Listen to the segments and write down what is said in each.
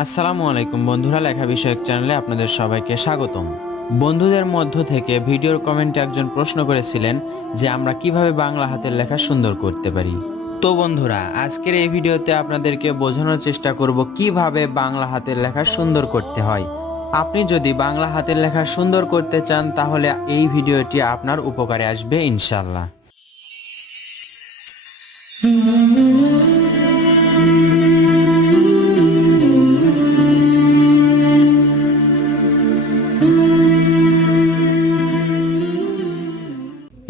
আসসালামু আলাইকুম বন্ধুরা, লেখা বিষয়ক চ্যানেলে আপনাদের সবাইকে স্বাগতম। বন্ধুদের মধ্য থেকে ভিডিওর কমেন্টে একজন প্রশ্ন করেছিলেন যে আমরা কিভাবে বাংলা হাতের লেখা সুন্দর করতে পারি। তো বন্ধুরা, আজকের এই ভিডিওতে আপনাদেরকে বোঝানোর চেষ্টা করব কিভাবে বাংলা হাতের লেখা সুন্দর করতে হয়। আপনি যদি বাংলা হাতের লেখা সুন্দর করতে চান তাহলে এই ভিডিওটি আপনার উপকারে আসবে ইনশাআল্লাহ।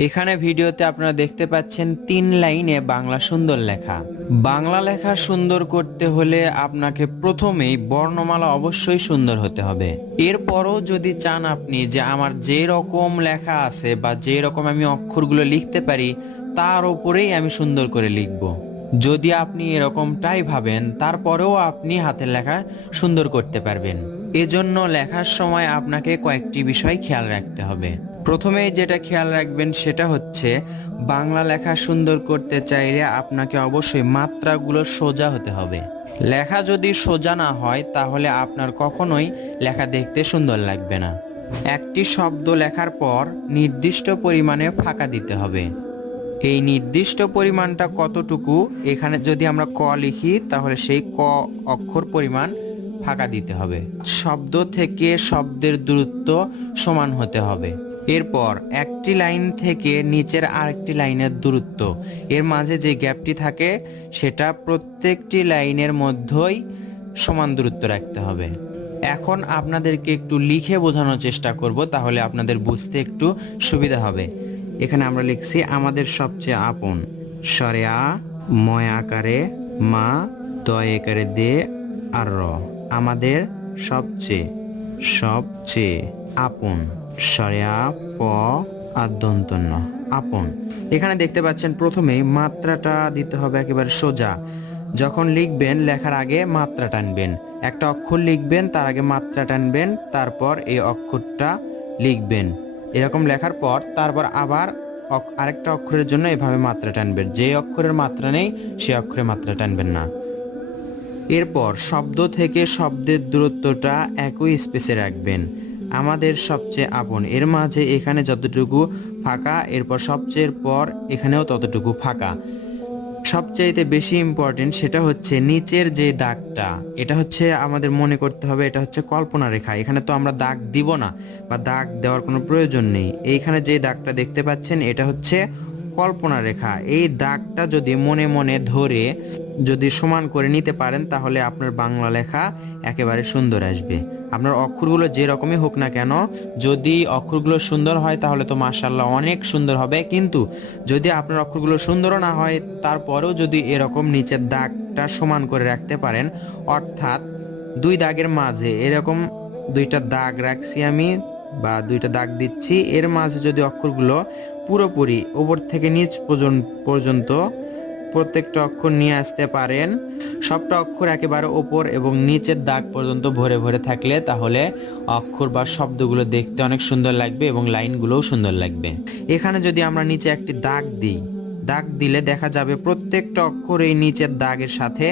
এখানে ভিডিওতে আপনারা দেখতে পাচ্ছেন 3 লাইনে বাংলা সুন্দর লেখা। বাংলা লেখা সুন্দর করতে হলে আপনাকে প্রথমেই বর্ণমালা অবশ্যই সুন্দর হতে হবে। এরপরও যদি চান আপনি যে আমার যে রকম লেখা আছে বা যে রকম আমি অক্ষরগুলো লিখতে পারি তার উপরেই আমি সুন্দর করে লিখব, যদি আপনি এরকমটাই ভাবেন তারপরেও আপনি হাতের লেখা সুন্দর করতে পারবেন। এজন্য লেখার সময় আপনাকে কয়েকটি বিষয় খেয়াল রাখতে হবে। প্রথমে যেটা খেয়াল রাখবেন সেটা হচ্ছে বাংলা লেখা সুন্দর করতে চাইলে আপনাকে অবশ্যই মাত্রাগুলো সোজা হতে হবে। লেখা যদি সোজা না হয় তাহলে আপনার কখনোই লেখা দেখতে সুন্দর লাগবে না। একটি শব্দ লেখার পর নির্দিষ্ট পরিমাণে ফাঁকা দিতে হবে। এই নির্দিষ্ট পরিমাণটা কতটুকু, এখানে যদি আমরা ক লিখি তাহলে সেই ক অক্ষর পরিমাণ ফাঁকা দিতে হবে। শব্দ থেকে শব্দের দূরত্ব সমান হতে হবে। এরপর একটি লাইন থেকে নিচের আরেকটি লাইনের দূরত্ব, এর মাঝে যে গ্যাপটি থাকে সেটা প্রত্যেকটি লাইনের মধ্যেই সমান দূরত্ব রাখতে হবে। এখন আপনাদেরকে একটু লিখে বোঝানোর চেষ্টা করব, তাহলে আপনাদের বুঝতে একটু সুবিধা হবে। এখানে আমরা লিখছি আমাদের সবচেয়ে আপন, স্বরে আ, ময় আকারে মা, দয় একারে দে আর র। আমাদের সবচেয়ে সবচেয়ে আপন, স্বরে আ, প আর দন্ত ন, আপন। এখানে দেখতে পাচ্ছেন প্রথমেই মাত্রাটা দিতে হবে একেবারে সোজা। যখন লিখবেন লেখার আগে মাত্রা টানবেন, একটা অক্ষর লিখবেন তার আগে মাত্রা টানবেন, তারপর এই অক্ষরটা লিখবেন। এরকম লেখার পর তারপর আবার আরেকটা অক্ষরের জন্য এভাবে মাত্রা টানবেন। যে অক্ষরের মাত্রা নেই সে অক্ষরে মাত্রা টানবেন না। এরপর শব্দ থেকে শব্দের দূরত্বটা একই স্পেসে রাখবেন। আমাদের সবচেয়ে আপন, এর মাঝে এখানে যতটুকু ফাঁকা, এরপর সবচেয়ে পর এখানেও ততটুকু ফাঁকা। সবচাইতে বেশি ইম্পর্টেন্ট সেটা হচ্ছে নিচের যে দাগটা, এটা হচ্ছে আমাদের মনে করতে হবে এটা হচ্ছে কল্পনা রেখা। এখানে তো আমরা দাগ দিব না বা দাগ দেওয়ার কোনো প্রয়োজন নেই। এইখানে যে দাগটা দেখতে পাচ্ছেন এটা হচ্ছে কল্পনা রেখা। এই দাগটা যদি মনে মনে ধরে যদি সমান করে নিতে পারেন তাহলে আপনার বাংলা লেখা একেবারে সুন্দর আসবে। আপনার অক্ষরগুলো যে রকমই হোক না কেন, যদি অক্ষরগুলো সুন্দর হয় তাহলে তো মাশাআল্লাহ অনেক সুন্দর হবে। কিন্তু যদি আপনার অক্ষরগুলো সুন্দরও না হয় তারপরেও যদি এরকম নিচের দাগটা সমান করে রাখতে পারেন, অর্থাৎ দুই দাগের মাঝে এরকম দুইটা দাগ রাখছি আমি বা দুইটা দাগ দিচ্ছি, এর মাঝে যদি অক্ষরগুলো পুরোপুরি উপর থেকে নিচ পর্যন্ত প্রত্যেকটা অক্ষর নিয়ে আসতে পারেন, সবটা অক্ষর একেবারে ওপর এবং নিচের দাগ পর্যন্ত ভরে ভরে থাকলে তাহলে অক্ষর বা শব্দগুলো দেখতে অনেক সুন্দর লাগবে এবং লাইনগুলোও সুন্দর লাগবে। এখানে যদি আমরা নিচে একটি দাগ দিই, দাগ দিলে দেখা যাবে প্রত্যেকটা অক্ষর এই নিচের দাগের সাথে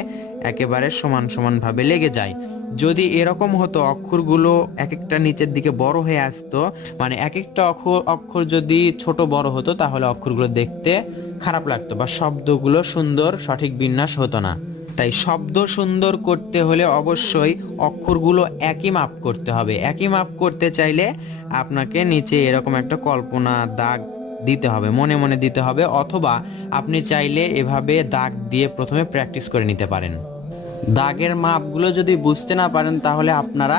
একেবারে সমান সমান ভাবে লেগে যায়। যদি এরকম হতো অক্ষরগুলো এক একটা নিচের দিকে বড় হয়ে আসতো, মানে এক একটা অক্ষর যদি ছোট বড় হতো তাহলে অক্ষরগুলো দেখতে খারাপ লাগতো বা শব্দগুলো সুন্দর সঠিক বিন্যাস হতো না। তাই শব্দ সুন্দর করতে হলে অবশ্যই অক্ষরগুলো একই মাপ করতে হবে। একই মাপ করতে চাইলে আপনাকে নিচে এরকম একটা কল্পনা দাগ দিতে হবে, মনে মনে দিতে হবে, অথবা আপনি চাইলে এভাবে দাগ দিয়ে প্রথমে প্র্যাকটিস করে নিতে পারেন। দাগের মাপগুলো যদি বুঝতে না পারেন তাহলে আপনারা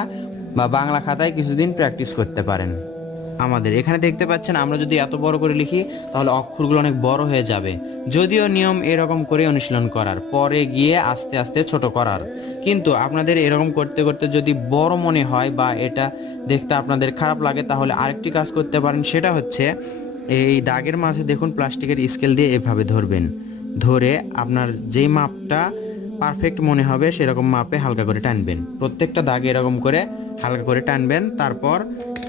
বা বাংলা খাতায় কিছুদিন প্র্যাকটিস করতে পারেন। আমাদের এখানে দেখতে পাচ্ছেন আমরা যদি এত বড় করে লিখি তাহলে অক্ষরগুলো অনেক বড় হয়ে যাবে। যদিও নিয়ম এরকম করে অনুশীলন করার পরে গিয়ে আস্তে আস্তে ছোট করার, কিন্তু আপনাদের এরকম করতে করতে যদি বড় মনে হয় বা এটা দেখতে আপনাদের খারাপ লাগে তাহলে আরেকটি কাজ করতে পারেন। সেটা হচ্ছে এই দাগের মাঝে দেখুন প্লাস্টিকের স্কেল দিয়ে এভাবে ধরবেন, ধরে আপনার যেই মাপটা পারফেক্ট মনে হবে সেরকম মাপে হালকা করে টানবেন। প্রত্যেকটা দাগে এরকম করে হালকা করে টানবেন, তারপর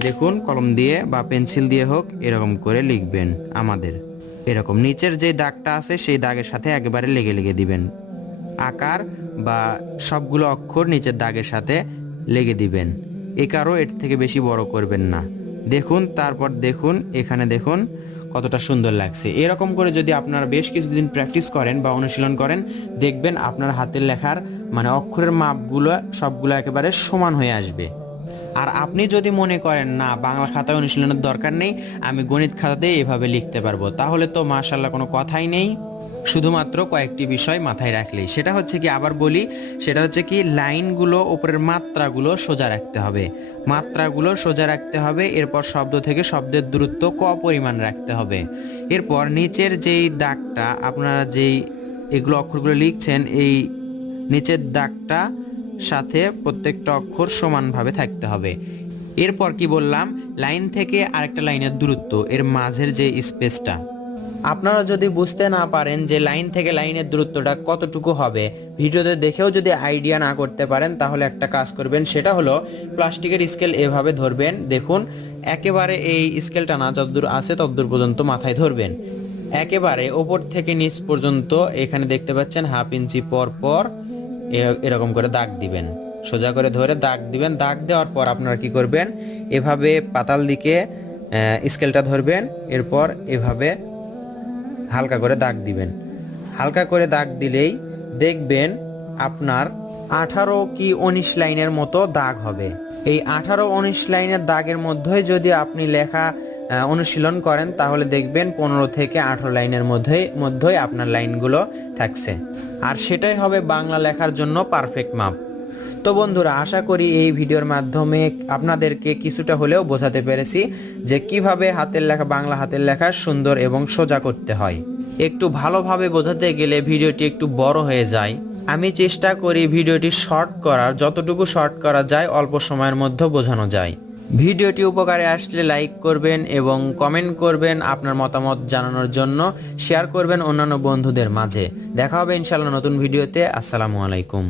দেখুন কলম দিয়ে বা পেন্সিল দিয়ে হোক এরকম করে লিখবেন। আমাদের এরকম নিচের যে দাগটা আছে সেই দাগের সাথে একেবারে লেগে লেগে দিবেন। আকার বা সবগুলো অক্ষর নিচের দাগের সাথে লেগে দিবেন। একারও এর থেকে বেশি বড় করবেন না। দেখুন, তারপর দেখুন, এখানে দেখুন কতটা সুন্দর লাগছে। এরকম করে যদি আপনারা বেশ কিছুদিন প্র্যাকটিস করেন বা অনুশীলন করেন, দেখবেন আপনার হাতের লেখার মানে অক্ষরের মাপগুলো সবগুলো একেবারে সমান হয়ে আসবে। আর আপনি যদি মনে করেন না বাংলা খাতায় অনুশীলনের দরকার নেই, আমি গণিত খাতাতেই এভাবে লিখতে পারবো, তাহলে তো মাশাআল্লাহ কোনো কথাই নেই। শুধুমাত্র কয়েকটি বিষয় মাথায় রাখলেই, সেটা হচ্ছে কি, আবার বলি, সেটা হচ্ছে কি লাইনগুলো উপরের মাত্রাগুলো সোজা রাখতে হবে, মাত্রাগুলো সোজা রাখতে হবে। এরপর শব্দ থেকে শব্দের দূরত্ব পরিমাণ রাখতে হবে। এরপর নিচের যেই দাগটা আপনারা যেই এগুলো অক্ষরগুলো লিখছেন, এই নিচের দাগটা সাথে প্রত্যেকটা অক্ষর সমানভাবে থাকতে হবে। এরপর কি বললাম, লাইন থেকে আরেকটা লাইনের দূরত্ব, এর মাঝের যে স্পেসটা, আপনারা যদি বুঝতে না পারেন যে লাইন থেকে লাইনের দূরত্বটা কতটুকু হবে, ভিডিওতে দেখেও যদি আইডিয়া না করতে পারেন, তাহলে একটা কাজ করবেন, সেটা হলো প্লাস্টিকের স্কেল এভাবে ধরবেন। দেখুন, একেবারে এই স্কেলটা না যতদূর আছে ততদূর পর্যন্ত মাথায় ধরবেন, একেবারে ওপর থেকে নিচ পর্যন্ত এখানে দেখতে পাচ্ছেন হাফ ইঞ্চি পর পর এরকম করে দাগ দিবেন, সোজা করে ধরে দাগ দিবেন। দাগ দেওয়ার পর আপনারা কি করবেন, এভাবে পাতাল দিকে স্কেলটা ধরবেন, এরপর এভাবে হালকা করে দাগ দিবেন। হালকা করে দাগ দিলেই দেখবেন আপনার 18 কি 19 লাইনের মতো দাগ হবে। এই 18-19 লাইনের দাগের মধ্যে যদি আপনি লেখা অনুশীলন করেন, তাহলে দেখবেন 15 থেকে 18 লাইনের মধ্যেই আপনার লাইনগুলো থাকছে। আর সেটাই হবে বাংলা লেখার জন্য পারফেক্ট মাপ। তো বন্ধুরা, আশা করি এই ভিডিওর মাধ্যমে আপনাদেরকে কিছুটা হলেও বোঝাতে পেরেছি যে কিভাবে হাতের লেখা, বাংলা হাতের লেখা সুন্দর এবং সোজা করতে হয়। একটু ভালোভাবে বোঝাতে গেলে ভিডিওটি একটু বড় হয়ে যায়। আমি চেষ্টা করি ভিডিওটি শর্ট করার, যতটুকু শর্ট করা যায় অল্প সময়ের মধ্যে বোঝানো যায়। ভিডিওটি উপকারে আসলে লাইক করবেন এবং কমেন্ট করবেন আপনার মতামত জানানোর জন্য, শেয়ার করবেন অন্যান্য বন্ধুদের মাঝে। দেখা হবে ইনশাআল্লাহ নতুন ভিডিওতে। আসসালামু আলাইকুম।